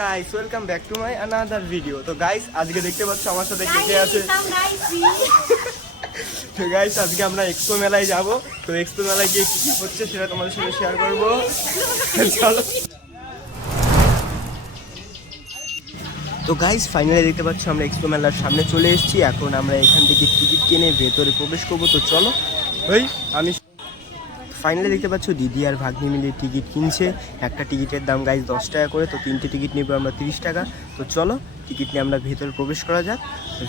Guys welcome back to my another video. তো guys আজকে দেখতে পাচ্ছ আমার সাথে কে কে আছে। তো গাইস আজকে আমরা এক্সপো মেলায় যাব। তো এক্সপো মেলায় গিয়ে কি কি হচ্ছে সেটা তোমাদের সাথে শেয়ার করব। চলো। তো গাইস ফাইনালি দেখতে পাচ্ছ আমরা এক্সপো মেলার সামনে চলে এসেছি। এখন আমরা এখান থেকে টিকিট কিনে ভেতরে প্রবেশ করব। তো চলো ওই আমি ফাইনালি দেখতে পাচ্ছ দিদি আর ভাগ্নি মিলে টিকিট কিনছে। একটা টিকিটের দাম গাইস 10 টাকা করে। তো 3টে টিকিট নেব আমরা 30 টাকা। তো চলো টিকিট নিয়ে আমরা ভেতরে প্রবেশ করা যাক।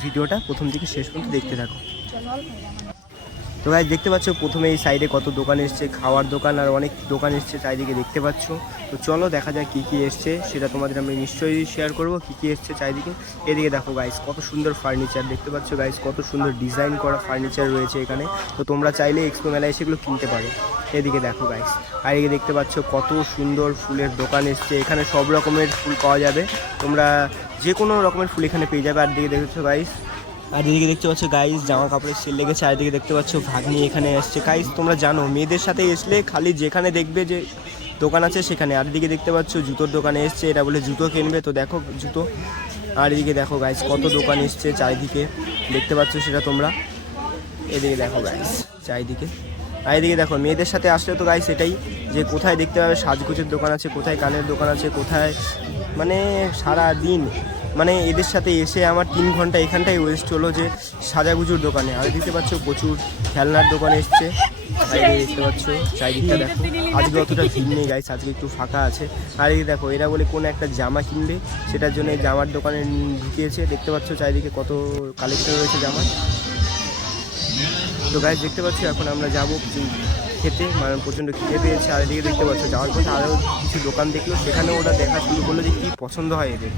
ভিডিওটা প্রথম থেকে শেষ পর্যন্ত দেখতে থাকো। তো গাইস দেখতে পাচ্ছ প্রথমে এই সাইডে কত দোকান এসছে, খাওয়ার দোকান আর অনেক দোকান এসছে চারিদিকে দেখতে পাচ্ছ। তো চলো দেখা যাক কী কী এসছে, সেটা তোমাদের আমি নিশ্চয়ই শেয়ার করব কী কী এসছে চারিদিকে। এদিকে দেখো গাইস কত সুন্দর ফার্নিচার দেখতে পাচ্ছ গাইস, কত সুন্দর ডিজাইন করা ফার্নিচার রয়েছে এখানে। তো তোমরা চাইলে এক্সপো মেলায় সেগুলো কিনতে পারো। এদিকে দেখো গাইস, আর এদিকে দেখতে পাচ্ছ কত সুন্দর ফুলের দোকান এসছে। এখানে সব রকমের ফুল পাওয়া যাবে, তোমরা যে কোনো রকমের ফুল এখানে পেয়ে যাবে। আর দিকে দেখছো গাইস, আর এদিকে দেখতে পাচ্ছ গাইস জামা কাপড়ের সেল লেগেছে। আর এদিকে দেখতে পাচ্ছ ভাগ্নি এখানে এসছে। গাইস তোমরা জানো মেয়েদের সাথে আসলে খালি যেখানে দেখবে যে দোকান আছে সেখানে। আর এদিকে দেখতে পাচ্ছ জুতোর দোকানে এসছে, এটা বলে জুতো কিনবে। তো দেখো জুতো। আর এদিকে দেখো গাইস কত দোকান এসছে চারিদিকে দেখতে পাচ্ছ সেটা তোমরা। এদিকে দেখো গাইস চারিদিকে। আর এদিকে দেখো মেয়েদের সাথে আসলে তো গাইস এটাই যে কোথায় দেখতে পাবে সাজগোজের দোকান আছে, কোথায় কানের দোকান আছে, কোথায় মানে সারা দিন মানে এদের সাথে এসে আমার 3 ঘন্টা এখানটাই ওয়েস্ট হলো যে সাজাগুজুর দোকানে। আর দেখতে পাচ্ছ প্রচুর খেলনার দোকান এসছে। আর দেখতে পাচ্ছ চারিদিকটা দেখো, আজকে অতটা ভিড় নেই গাইস, আজকে একটু ফাঁকা আছে। আর এই দেখো এরা বলে কোনো একটা জামা কিনবে, সেটার জন্য জামার দোকানে ঢুকিয়েছে। দেখতে পাচ্ছ চারিদিকে কত কালেকশন রয়েছে জামার। তো গাইস দেখতে পাচ্ছ এখন আমরা যাবো কিছু খেতে, মানে প্রচণ্ড খিদে পেয়েছে। আর এদিকে দেখতে পাচ্ছ যাওয়ার পথে আরও কিছু দোকান দেখলো, সেখানে ওরা দেখা শুরু করলো যে কী পছন্দ হয় এদের।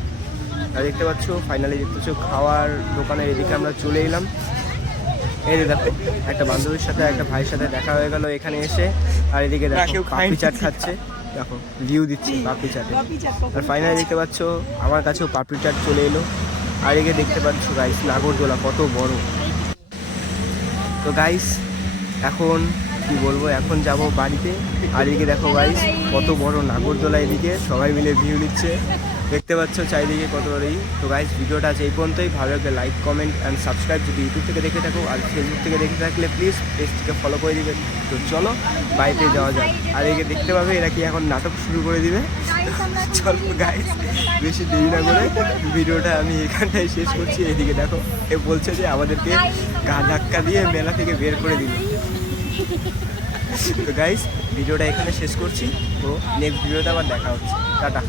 আর দেখতে পাচ্ছ ফাইনালি দেখতে পাচ্ছ খাওয়ার দোকানের এদিকে আমরা চলে এলাম। এই দেখো একটা বান্ধবীর সাথে একটা ভাইয়ের সাথে দেখা হয়ে গেল এখানে এসে। আর এদিকে দেখো পাপড়ি চাট খাচ্ছে, দেখো রিভিউ দিচ্ছে পাপড়ি চাটে। আর ফাইনালি দেখতে পাচ্ছ আমার কাছেও পাপড়ি চাট চলে এলো। আর এদিকে দেখতে পাচ্ছ গাইস নাগরদোলা কত বড়। তো গাইস এখন কি বলবো, এখন যাব বাড়িতে। আর এদিকে দেখো গাইস কত বড় নাগরদোলা, এদিকে সবাই মিলে ভিউ নিচ্ছে দেখতে পাচ্ছ চারিদিকে কত বড়ই। তো গাইস ভিডিওটা আছে এই পর্যন্তই। ভালো লাগলে লাইক কমেন্ট অ্যান্ড সাবস্ক্রাইব যদি ইউটিউব থেকে দেখে থাকো, আর ফেসবুক থেকে দেখে থাকলে প্লিজ পেজটিকে ফলো করে দিবেন। তো চলো বাড়িতে যাওয়া যায়। আর এদিকে দেখতে পাবে এরা কি এখন নাটক শুরু করে দিবে। চলো গাইস বেশি দেরি না করে ভিডিওটা আমি এখানটায় শেষ করছি। এদিকে দেখো এ বলছে যে আমাদেরকে গা ধাক্কা দিয়ে মেলা থেকে বের করে দিল। তো গাইস ভিডিওটা এখানে শেষ করছি। তো নেক্সট ভিডিওতে আবার দেখা হচ্ছে, টাটা।